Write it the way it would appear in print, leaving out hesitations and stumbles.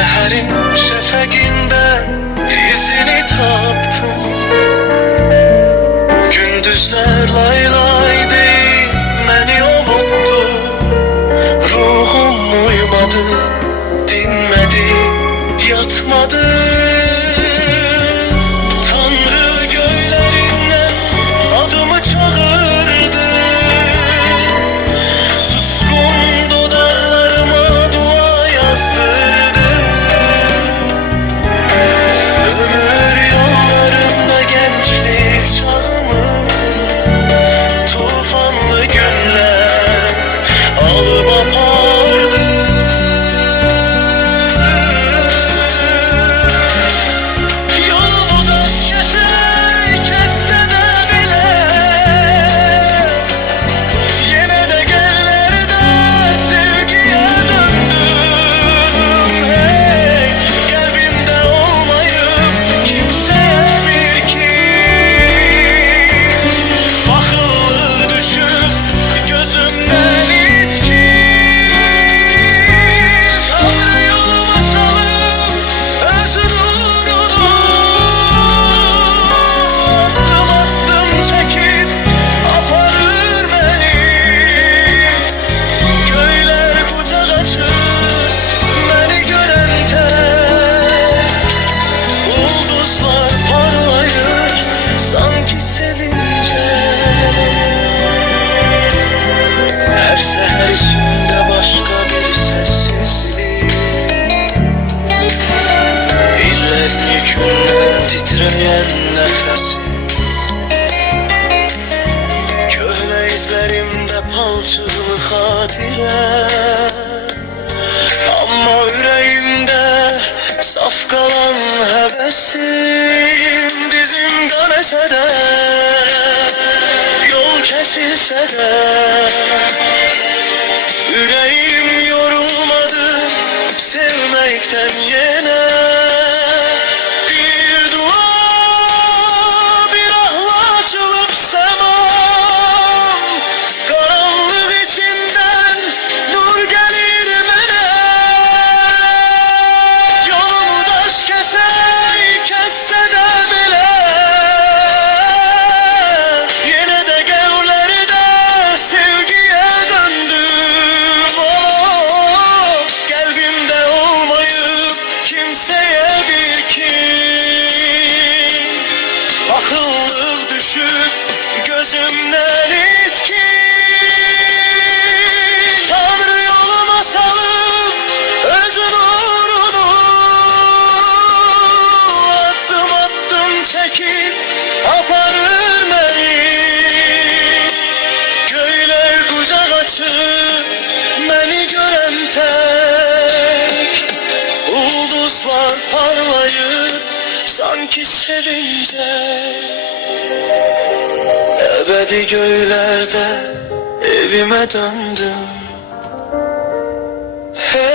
Seherin şefeginde izini taptım. Gündüzler lay lay değil beni ovuttu. Ruhum uyumadı, dinmedi, yatmadı. Tanrı göylerinden adımı çağırdı. Suskun dudaklarıma dua yazdırdı. Ömür yollarımda gençlik çağımı tufanlı günler alıp apardı. Yolumu taş kesse de bile yine de göllerde sevgiye döndüm. Hey, kalbimde olmayıp kimseye bir kin, akıllı düşüp gözümden itkin. Tanrı yoluma salıp öz nurunu adım adım çekip aparır beni. Köyler kucak açıp beni gören tek, ulduzlar parlayır sanki sevince. Her seher içinde başka bir sessizlik, illerin yükünden titreyen nefesim. Köhne izlerimde palçıklı hatire, ama yüreğimde saf kalan hevesim. Dizim dönese de, yol kesilse de, yüreğim yorulmadı sevmekten yine. Bir dua, bir ahla açılıp semam, karanlık içinden nur gelir mene. Yolumu taş kesse de bile yine de göllerde sevgiye döndüm. Oh, kalbimde olmayıp kimseye bir kin, akıllı düşüp gözümden itkin. Tanrı yoluma salıp öz nurunu adım adım çekip aparır beni. Köyler kucak açıp beni gören tek, ulduzlar parlayıp sanki sevince. Ebedi göylerde evime döndüm. Hey.